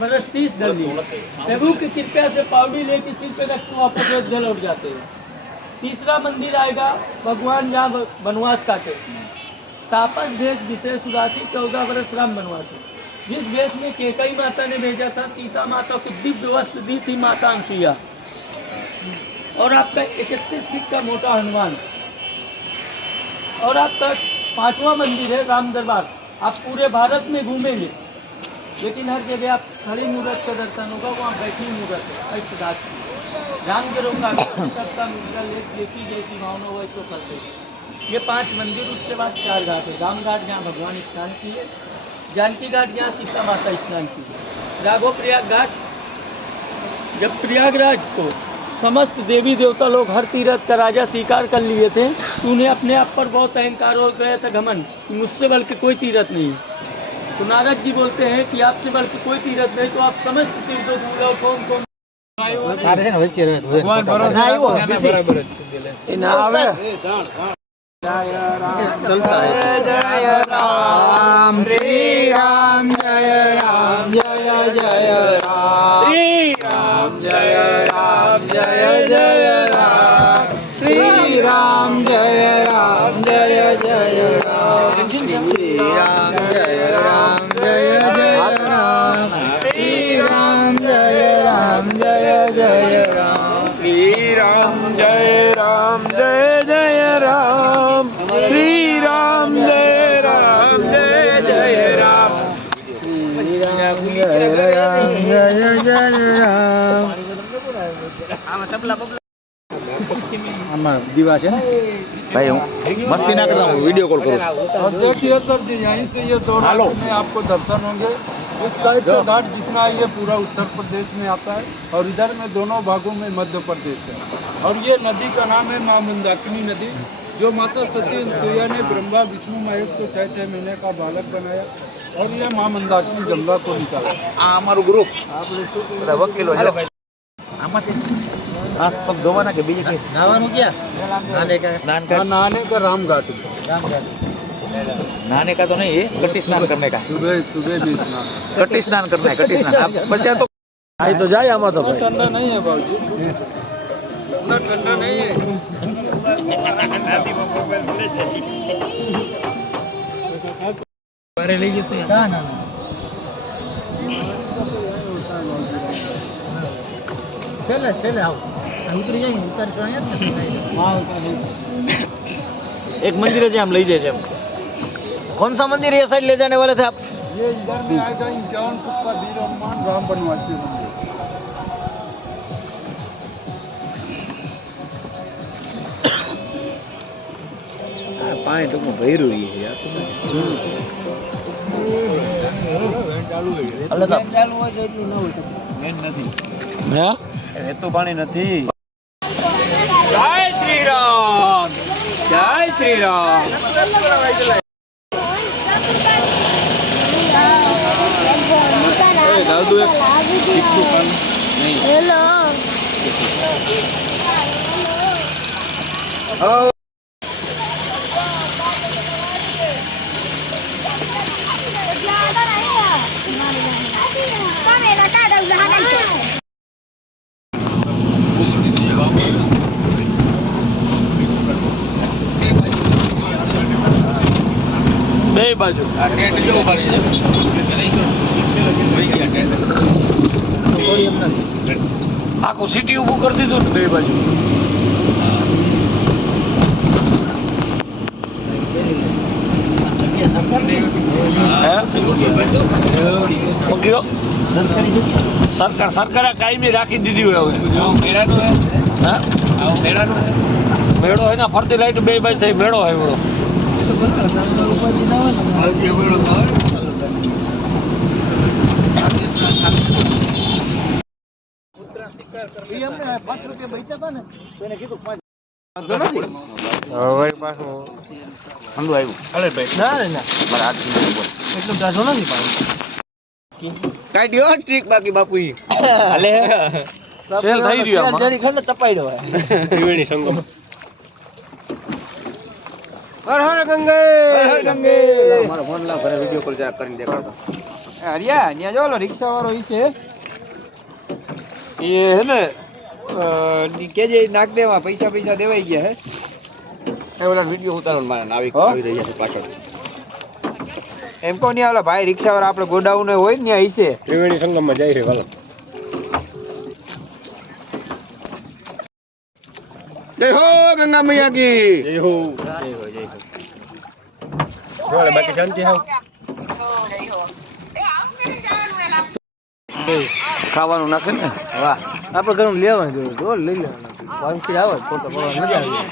बरस 30 डल ली। प्रभु की कृपया से पावड़ी लेके सिर पे रख तो वापस रोज जल उठ जाते हैं। तीसरा मंदिर आएगा भगवान जहाँ वनवास काटे, तापस भेष विशेष उदासी 14 वर्ष राम वनवासी। जिस भेष में केकई माता ने भेजा था, सीता माता को दिव्य वस्त्र दी थी माता अंसुईया, और आपका 31 फीट का मोटा हनुमान, और आपका 5वां मंदिर है राम दरबार। आप पूरे भारत में घूमेंगे लेकिन हर जगह आप खड़ी मूर्त का दर्शन होगा, वहाँ बैठी मूर्त है ऐश्वर्दास की। राम के रोका सबका मुद्रा जैसी जैसी भावना हो वैसो करते। ये 5 मंदिर, उसके बाद 4 घाट है। राम घाट जहाँ भगवान स्नान किए, जानकी घाट जहाँ सीता माता स्नान की, राघो प्रयाग घाट। जब प्रयागराज को समस्त देवी देवता लोग हर तीर्थ का राजा स्वीकार कर लिए थे, तो उन्हें अपने आप पर बहुत अहंकार हो गया था, घमंड, मुझसे बल्कि कोई तीर्थ नहीं है। तो नारद जी बोलते हैं कि आपसे बल्कि कोई तीर्थ नहीं, तो आप समस्त तीर्थों को कौन कौन चलता है। जय राम श्री राम, जय राम जय जय राम, श्री राम जय राम जय जय राम, श्री राम जय राम जय जय राम, श्री राम जय राम जय जय राम, श्री राम जय राम जय जय राम, श्री राम जय राम जय जय राम, श्री राम जय राम जय जय राम, श्री राम जय राम जय जय राम। आमा दीवा है भाई, हूँ मस्ती ना कर रहा हूँ, वीडियो कॉल करो। देखिए सर जी, यहीं से ये 2 घाट में आपको दर्शन होंगे। इस साइड का घाट जितना है ये पूरा उत्तर प्रदेश में आता है, और इधर में दोनों भागों में मध्य प्रदेश है। और ये नदी का नाम है माँ मंदाकिनी नदी, जो माता सती अनसुईया ने ब्रह्मा विष्णु महेश को 6 महीने का बालक बनाया, और ये माँ मंदाकिनी गंगा को निकाला। हमारू ग्रुप वकील पग धोवाना के बीजे के नहावानु क्या नहाने का राम घाट, नहाने का तो नहीं है, कट्टी स्नान करने का। सुबह भी स्नान, कट्टी स्नान करना है, कट्टी स्नान। बच्चा तो तो जाए हम तो ठंडा नहीं है बाबूजी, इतना ठंडा नहीं है। चले आओ उतरी जाए, एक मंदिर है जो हम ले जाए। कौन सा मंदिर ये साइड ले जाने वाले थे आप? ये इधर में आएगा 51 फुट का वीर हनुमान राम वनवासी मंदिर। पानी तो भर रही है यार, तो पानी नहीं। जय श्री राम, जय श्री राम। हेलो બે બાજુ ટેન્ટ જો ઉભા રહી છે, આખું સિટી ઊભું કરી દીધું ને બે બાજુ। સરકારે કાયમી રાખી દીધી હોય હવે। મેળો હોય ને ફરતી લાઈટ બે બાજુ થઈ મેળો હોય મેળો। કાઢ્યો ટ્રીક બાકી બાપુ હાલે સેલ થઈ રહ્યો આમાં, જરી ખંડ તપાઈ દો ત્રિવેણી સંગમ। હર હર ગંગે, હર હર ગંગે। મારો ફોન લાવ, ઘરે વિડિયો કોલ કરીને દેખાડો। હરિયા ત્યાં જો ઓલો રિક્ષા વાળો ઈ છે એ હે ને કેજે નાખ દેવા પૈસા દેવાઈ ગયા હે એ ઓલા વિડિયો ઉતારવાનો મારા નાવિક હો? આવી રહ્યા છે પાછળ એમ કો ન્યા ઓલા ભાઈ રિક્ષા વાળા આપણે ગોડાઉન હોય ને ત્યાં ઈ છે ત્રિવેણી સંગમમાં જાય છે વાલો જય હો ગંગા મૈયા કી જય હો બોલે બાકી શાંતિ હાવ ખાવાનું નાખે ને વાહ આપણે ઘણું લેવાનું જરૂર ડોલ લઈ લેવાનું પાંચથી આવે ફોટો પડવા મજા આવી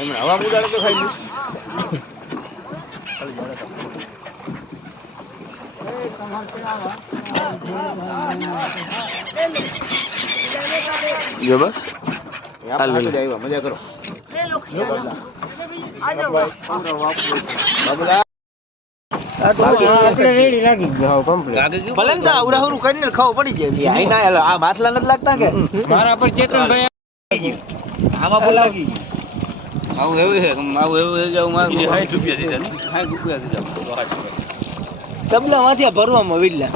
એમને હવા ઉડાડે તો ખાઈ જો બસ આપણે આવ્યા મજા કરો આપણે રેડી લાગી ગયો કમ્પ્લીટ ભલે ને આવરાહું કરીને ખાવ પડી જાય આઈ ના આ માથલા નથી લાગતા કે મારા પર ચેતનભાઈ આમાં બોલ લાગી આવું એવું છે આવું એવું જાવ માં 60 રૂપિયા દીધા ને 60 રૂપિયા દીધા તબલા માંથી ભરવામાં વિડલા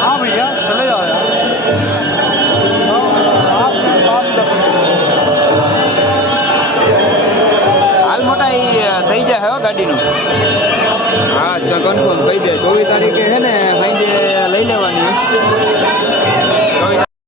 હા ભૈયા ચલે જાઓ હાલ મોટા ઈ થઈ જાય હો ગાડીનું હા તો કન્ફર્મ થઈ જાય 24 તારીખે છે ને ભાઈ લઈ લેવાની